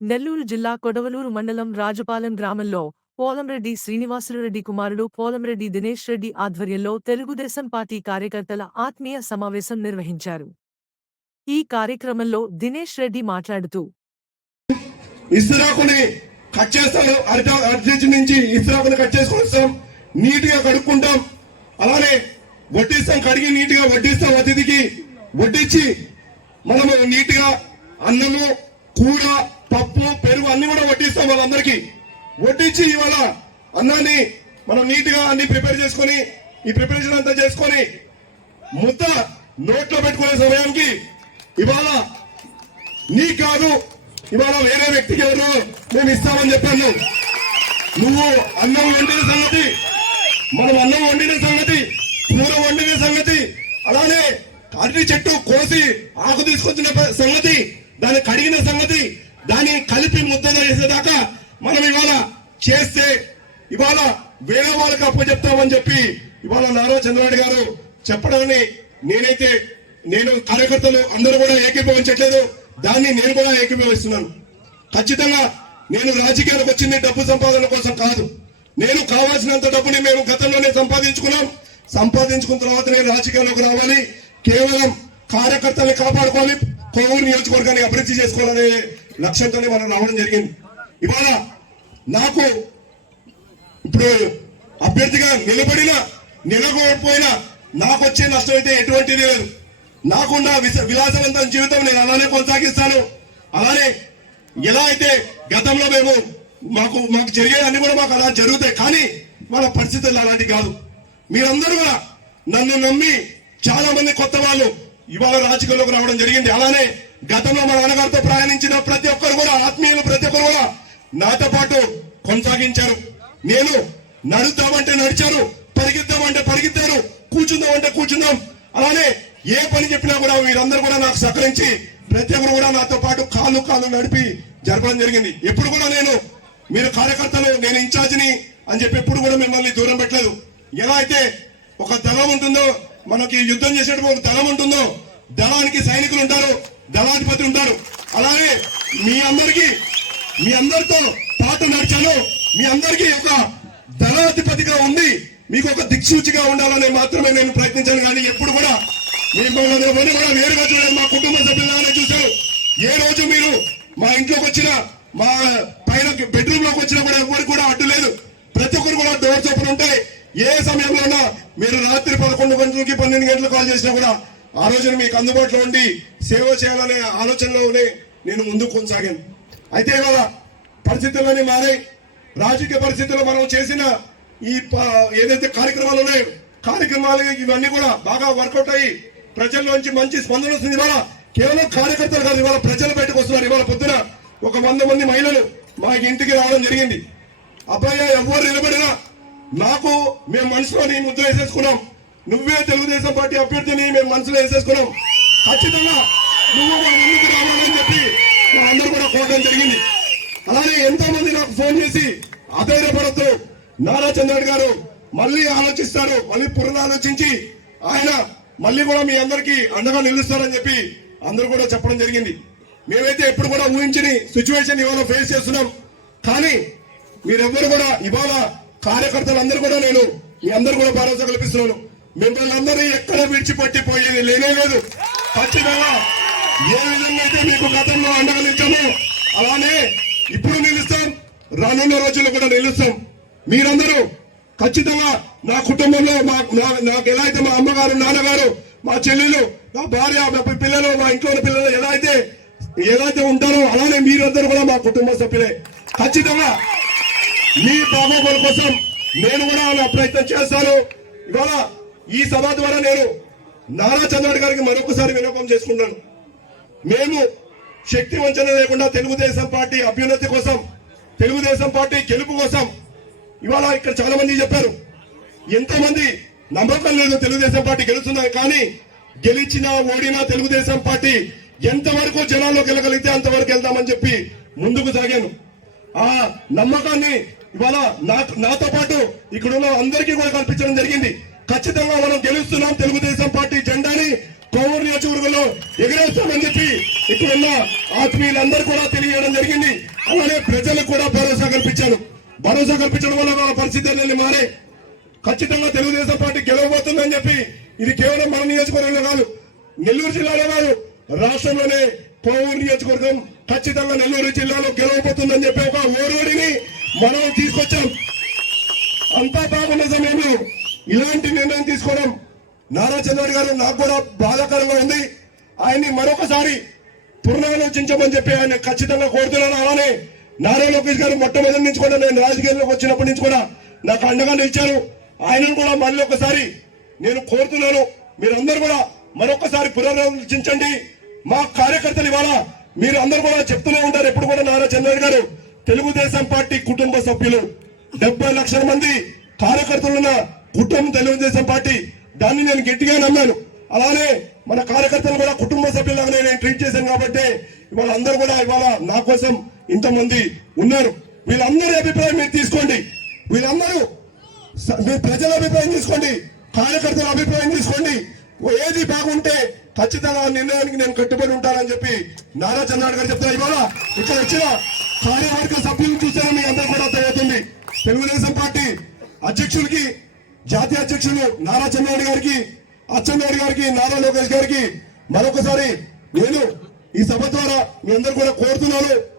నెల్లూరు జిల్లా కొడవలూరు మండలం రాజపాలెం గ్రామంలో పోలంరెడ్డి శ్రీనివాసులరెడ్డి కుమారుడు పోలంరెడ్డి దినేష్ రెడ్డి ఆధ్వర్యంలో తెలుగుదేశం పార్టీ కార్యకర్తల ఆత్మీయ సమావేశం నిర్వహించారు. ఈ కార్యక్రమంలో దినేష్ రెడ్డి మాట్లాడుతూ ఇసురాకుని కట్ చేస్తాను. అరిట అర్జించి నుంచి ఇసురాకుని కట్ చేసుకొని వస్తాం. నీట్గా కడుక్కుంటాం. అలానే వడ్డిస్తాం. కడిగి నీట్గా వడ్డిస్తాం అతిథికి. వడ్డించి మనము నీట్గా అన్నము కూర పప్పు పెరుగు అన్ని కూడా వడ్డిస్తాం వాళ్ళందరికీ. వడ్డించి ఇవాళ అన్నాన్ని మనం నీట్గా అన్ని ప్రిపేర్ చేసుకొని ఈ ప్రిపరేషన్ అంతా చేసుకొని ముద్ద నోట్లో పెట్టుకునే సమయానికి ఇవాళ నీ కాదు ఇవాళ వేరే వ్యక్తికి ఎవరు మేము ఇస్తామని చెప్పాను. నువ్వు అన్నం వండిన సంగతి మనం అన్నం వండిన సంగతి కూర వండిన సంగతి అలానే అరటి చెట్టు కోసి ఆకు తీసుకొచ్చిన సంగతి దాన్ని కడిగిన సంగతి దాన్ని కలిపి ముద్దలు చేసేదాకా మనం ఇవాళ చేస్తే ఇవాళ వేరే వాళ్ళకి అప్పు చెప్తామని చెప్పి ఇవాళ నారా చంద్రబాబు గారు చెప్పడాన్ని నేనైతే నేను కార్యకర్తలు అందరూ కూడా ఏకీభవించట్లేదు. దాన్ని నేను కూడా ఏకీభవిస్తున్నాను. ఖచ్చితంగా నేను రాజకీయాలకు వచ్చింది డబ్బు సంపాదన కోసం కాదు. నేను కావాల్సినంత డబ్బుని మేము గతంలోనే సంపాదించుకున్నాం. సంపాదించుకున్న తర్వాత నేను రాజకీయాల్లోకి రావాలి. కేవలం కార్యకర్తల్ని కాపాడుకోవాలి. కొవ్వూరు నియోజకవర్గాన్ని అభివృద్ధి చేసుకోవాలనే లక్ష్యంతోనే మనం రావడం జరిగింది. ఇవాళ నాకు ఇప్పుడు అభ్యర్థిగా నిలబడిన నిలబడిపోయినా నాకు వచ్చే నష్టం అయితే ఎటువంటిది లేదు. నాకుండా విస- విలాసవంతమైన జీవితం నేను అలానే కొనసాగిస్తాను. అలానే ఎలా అయితే గతంలో మేము మాకు మాకు జరిగేవన్నీ కూడా మాకు అలా జరుగుతాయి కానీ మన పరిస్థితులు అలాంటి కాదు. మీరందరూ కూడా నన్ను నమ్మి చాలా మంది కొత్త వాళ్ళు ఇవాళ రాజకీయాల్లోకి రావడం జరిగింది. అలానే గతంలో మా నాన్నగారితో ప్రయాణించిన ప్రతి ఒక్కరు కూడా ఆత్మీయులు ప్రతి ఒక్కరు కూడా నాతో పాటు కొనసాగించారు. నేను నడుద్దామంటే నడిచారు పరిగిద్దామంటే పరిగిద్దారు కూర్చుందామంటే కూర్చుందాం. అలానే ఏ పని చెప్పినా కూడా వీరందరూ కూడా నాకు సహకరించి ప్రతి ఒక్కరు కూడా నాతో పాటు కాళ్ళు కాళ్ళు నడిపి జరపడం జరిగింది. ఎప్పుడు కూడా నేను మీరు కార్యకర్తలు నేను ఇన్ఛార్జిని అని చెప్పి ఎప్పుడు కూడా మిమ్మల్ని దూరం పెట్టలేదు. ఎలా అయితే ఒక దళం ఉంటుందో మనకి యుద్ధం చేసేటప్పుడు ఒక దళం ఉంటుందో దళానికి సైనికులు ఉంటారు దళాధిపతులు ఉంటారు. అలాగే మీ అందరికీ మీ అందరితో పాటు నడిచాను. మీ అందరికీ ఒక దళాధిపతిగా ఉండి మీకు ఒక దిక్సూచిగా ఉండాలని మాత్రమే నేను ప్రయత్నించాను. కానీ ఎప్పుడు కూడా కూడా వేరుగా చూడలేదు. మా కుటుంబ సభ్యులానే చూశారు. ఏ రోజు మీరు మా ఇంట్లోకి వచ్చిన మా పైన బెడ్రూమ్లోకి వచ్చినా కూడా ఎవరికి కూడా అడ్డు లేదు. ప్రతి ఒక్కరు కూడా డోర్ ఓపెన్ ఉంటాయి. ఏ సమయంలో మీరు రాత్రి పదకొండు గంటలకి పన్నెండు గంటలకు కాల్ చేసినా కూడా ఆ రోజున మీకు అందుబాటులో ఉండి సేవ చేయాలనే ఆలోచనలోనే నేను ముందుకు కొనసాగాను. అయితే కదా పరిస్థితులన్నీ మారాయి. రాజకీయ పరిస్థితుల్లో మనం చేసిన ఈ ఏదైతే కార్యక్రమాలు ఉన్నాయో కార్యక్రమాలు ఇవన్నీ కూడా బాగా వర్కౌట్ అయ్యి ప్రజల్లోంచి మంచి స్పందన వస్తుంది ఇవాళ. కేవలం కార్యకర్తలు కాదు ఇవాళ ప్రజలు బయటకు వస్తున్నారు. ఇవాళ పొద్దున ఒక వంద మంది మహిళలు మా ఇంటికి రావడం జరిగింది. అబ్బాయి ఎవరు నిలబడినా నాకు మేము మనసులో నీ ముద్ర వేసేసుకున్నాం. నువ్వే తెలుగుదేశం పార్టీ అభ్యర్థిని మేము మనసులో వేసేసుకున్నాం. ఖచ్చితంగా నువ్వు మా ముందుకు రావాలని చెప్పి మా అందరూ కూడా కోరడం జరిగింది. అలానే ఎంతో మంది నాకు ఫోన్ చేసి అధైర్యపడద్దు. నారా చంద్రబాబు గారు మళ్ళీ ఆలోచిస్తారు మళ్ళీ పునరాలోచించి ఆయన మళ్ళీ కూడా మీ అందరికీ అండగా నిలుస్తారని చెప్పి అందరూ కూడా చెప్పడం జరిగింది. మేమైతే ఎప్పుడు కూడా ఊహించని సిచ్యువేషన్ ఇవాళ ఫేస్ చేస్తున్నాం. కానీ మీరెవ్వరు కూడా ఇవాళ కార్యకర్తలందరూ కూడా నేను మీ అందరు కూడా భరోసా కల్పిస్తున్నాను. మిమ్మల్ని అందరూ ఎక్కడ విడిచిపెట్టిపోయేది లేనే లేదు. ఖచ్చితంగా ఏ విధంగా అయితే మీకు గతంలో అండగా నిలిచామో అలానే ఇప్పుడు నిలుస్తాం. రానున్న రోజుల్లో కూడా నిలుస్తాం. మీరందరూ ఖచ్చితంగా నా కుటుంబంలో మా నా- నాకు ఎలా అయితే మా అమ్మగారు నాన్నగారు మా చెల్లెలు నా భార్య మా పిల్లలు మా ఇంట్లో పిల్లలు ఎలా అయితే ఏదైతే ఉంటారో అలానే మీరందరూ కూడా మా కుటుంబ సభ్యులే. ఖచ్చితంగా మీ బాగోగుల కోసం నేను కూడా నా ప్రయత్నం చేస్తాను. ఇవాళ ఈ సభ ద్వారా నేను నారా చంద్రబాబు గారికి మరొకసారి వినోపం చేసుకున్నాను మేము శక్తి వంచన లేకుండా తెలుగుదేశం పార్టీ అభ్యున్నతి కోసం తెలుగుదేశం పార్టీ గెలుపు కోసం ఇవాళ ఇక్కడ చాలా మంది చెప్పారు. ఎంతమంది నమ్మకం లేదు తెలుగుదేశం పార్టీ గెలుస్తున్నాయి కానీ గెలిచినా ఓడినా తెలుగుదేశం పార్టీ ఎంతవరకు జనాల్లోకి వెళ్ళగలిగితే అంతవరకు వెళ్దామని చెప్పి ముందుకు సాగాను. ఆ నమ్మకాన్ని ఇవాళ నాతో పాటు ఇక్కడ ఉన్న అందరికీ కూడా కల్పించడం జరిగింది. ఖచ్చితంగా మనం గెలుస్తున్నాం తెలుగుదేశం పార్టీ జెండాని కోవూరు నియోజకవర్గంలో ఎగరేస్తామని చెప్పి ఇక్కడ ఉన్న ఆత్మీయులందరూ కూడా తెలియజేయడం జరిగింది. అలానే ప్రజలకు కూడా భరోసా కల్పించాను. భరోసా కల్పించడం వల్ల వాళ్ళ పరిస్థితులు మారే. ఖచ్చితంగా తెలుగుదేశం పార్టీ గెలవబోతుందని చెప్పి ఇది కేవలం మన నియోజకవర్గంలో కాదు నెల్లూరు జిల్లాలో కాదు రాష్ట్రంలోనే కోవూరు నియోజకవర్గం ఖచ్చితంగా నెల్లూరు జిల్లాలో గెలవబోతుందని చెప్పి ఒక ఓరుడిని మనం తీసుకొచ్చాం. అంతా బాగున్న సమయంలో ఇలాంటి నిర్ణయం తీసుకోవడం నారా చంద్రబాబు గారు నాకు కూడా బాధాకరంగా ఉంది. ఆయన్ని మరొకసారి పునరాలోచించమని చెప్పి ఆయన ఖచ్చితంగా కోరుతున్నాను. అలానే నారా లోకేష్ గారు మొట్టమొదటి నుంచి కూడా నేను రాజకీయాల్లోకి వచ్చినప్పటి నుంచి కూడా నాకు అండగా నిలిచారు. ఆయనను కూడా మళ్ళీ ఒకసారి నేను కోరుతున్నాను మీరందరూ కూడా మరొకసారి పునరాలోచించండి. మా కార్యకర్తలు ఇవాళ మీరు అందరూ కూడా చెప్తూనే ఉంటారు ఎప్పుడు కూడా నారా చంద్రబాబు గారు తెలుగుదేశం పార్టీ కుటుంబ సభ్యులు. డెబ్బై లక్షల మంది కార్యకర్తలున్న కుటుంబం తెలుగుదేశం పార్టీ దాన్ని నేను గట్టిగా నమ్మాను. అలానే మన కార్యకర్తలు కూడా కుటుంబ సభ్యులాగానే నేను ట్రీట్ చేశాను కాబట్టి ఇవాళ అందరూ కూడా ఇవాళ నా కోసం ఇంతమంది ఉన్నారు. వీళ్ళందరి అభిప్రాయం మీరు తీసుకోండి. వీళ్ళందరూ స- మీ ప్రజల అభిప్రాయం తీసుకోండి. కార్యకర్తల అభిప్రాయం తీసుకోండి. ఏది బాగుంటే ఖచ్చితంగా నిర్ణయానికి నేను కట్టుబడి ఉంటానని చెప్పి నారా చంద్రబాబు గారు చెప్తారు ఇవాళ ఇక్కడ వచ్చిన కార్యవర్గ సభ్యులు చూస్తే మీ అందరూ కూడా అర్థమవుతుంది. తెలుగుదేశం పార్టీ అధ్యక్షులకి జాతీయ అధ్యక్షులు నారా చంద్రబాబు గారికి అచ్చెన్నాయుడు గారికి నారా లోకేష్ గారికి మరొకసారి నేను ఈ సభ ద్వారా మీ అందరూ కూడా కోరుతున్నాను.